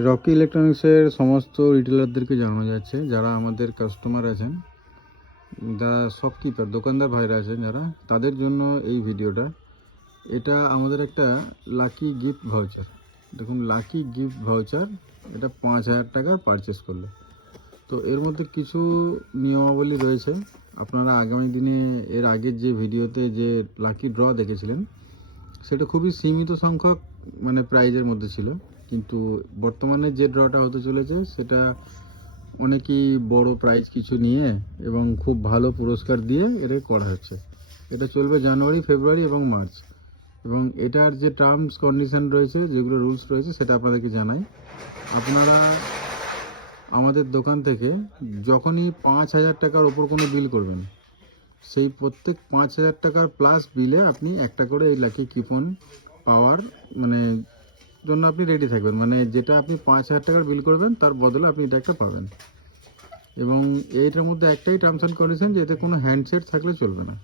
Rocky ইলেকট্রনিক্সের সমস্ত রিটেলারদেরকে জানানো যাচ্ছে, যারা আমাদের কাস্টমার আছেন, যারা শপকিপার দোকানদার ভাইরা আছেন যারা, তাদের জন্য এই ভিডিওটা। এটা আমাদের একটা লাকি গিফট ভাউচার। দেখুন, লাকি গিফট ভাউচার, এটা 5,000 টাকার পারচেস করলে। তো এর মধ্যে কিছু নিয়মাবলী রয়েছে। আপনারা আগামী দিনে এর আগের যে ভিডিওতে যে লাকি ড্র দেখেছিলেন, সেটা খুবই সীমিত সংখ্যক প্রাইজের মধ্যে ছিল, কিন্তু বর্তমানে যে ড্রটা হতে চলেছে সেটা অনেকই বড় প্রাইজ কিছু নিয়ে এবং খুব ভালো পুরস্কার দিয়ে এটা করা হচ্ছে। এটা চলবে জানুয়ারি, ফেব্রুয়ারি এবং মার্চ। এবং এটার যে টার্মস কন্ডিশন রয়েছে, যেগুলো রুলস রয়েছে, সেটা আপনাদেরকে জানাই। আপনারা আমাদের দোকান থেকে যখনই 5,000 টাকার ওপর কোনো বিল করবেন, সেই প্রত্যেক 5,000 টাকার প্লাস বিলে আপনি একটা করে এই লাকি কুপন পাওয়ার জন্য আপনি রেডি থাকবেন। যেটা আপনি 5,000 টাকার বিল করবেন, তার বদলে আপনি এটা একটা পাবেন। এবং এইটার মধ্যে একটাই টার্মস অ্যান্ড কন্ডিশন, যে এতে কোনো হ্যান্ডসেট থাকলে চলবে না।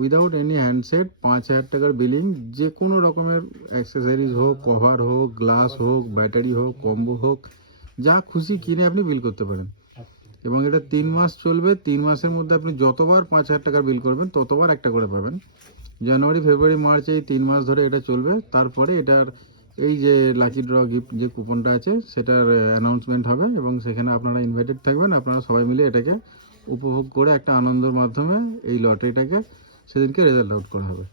উইদাউট এনি হ্যান্ডসেট 5,000 টাকার বিলিং, যে কোনো রকমের অ্যাক্সেসরিজ হোক, কভার হোক, গ্লাস হোক, ব্যাটারি হোক, কম্বো হোক, যা খুশি কিনে আপনি বিল করতে পারেন। এবং এটা 3 মাস চলবে। 3 মাসের মধ্যে আপনি যতবার 5,000 টাকার বিল করবেন, ততবার একটা করে পাবেন। জানুয়ারি, ফেব্রুয়ারি, মার্চ, এই 3 মাস ধরে এটা চলবে। তারপরে এটার এই যে লাকি ড্র গিফট যে কুপনটা আছে, সেটার অ্যানাউন্সমেন্ট হবে এবং সেখানে আপনারা ইনভাইটেড থাকবেন। আপনারা সবাই মিলে এটাকে উপভোগ করে একটা আনন্দের মাধ্যমে এই লটারিটাকে সেদিনকে রেজাল্ট আউট করা হবে।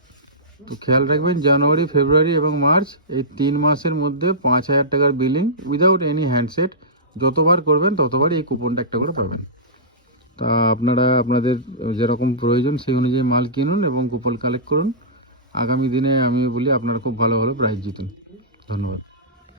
তো খেয়াল রাখবেন, জানুয়ারি, ফেব্রুয়ারি এবং মার্চ, এই 3 মাসের মধ্যে 5,000 টাকার বিলিং উইদাউট এনি হ্যান্ডসেট যতবার করবেন, ততবার এই কুপনটা একটা করে পাবেন। তা আপনারা আপনাদের যেরকম প্রয়োজন সেই অনুযায়ী মাল কিনুন এবং কুপন কালেক্ট করুন। আগামী দিনে আমি বলি আপনারা খুব ভালো ভালো প্রাইজ জিতুন। ধন্যবাদ।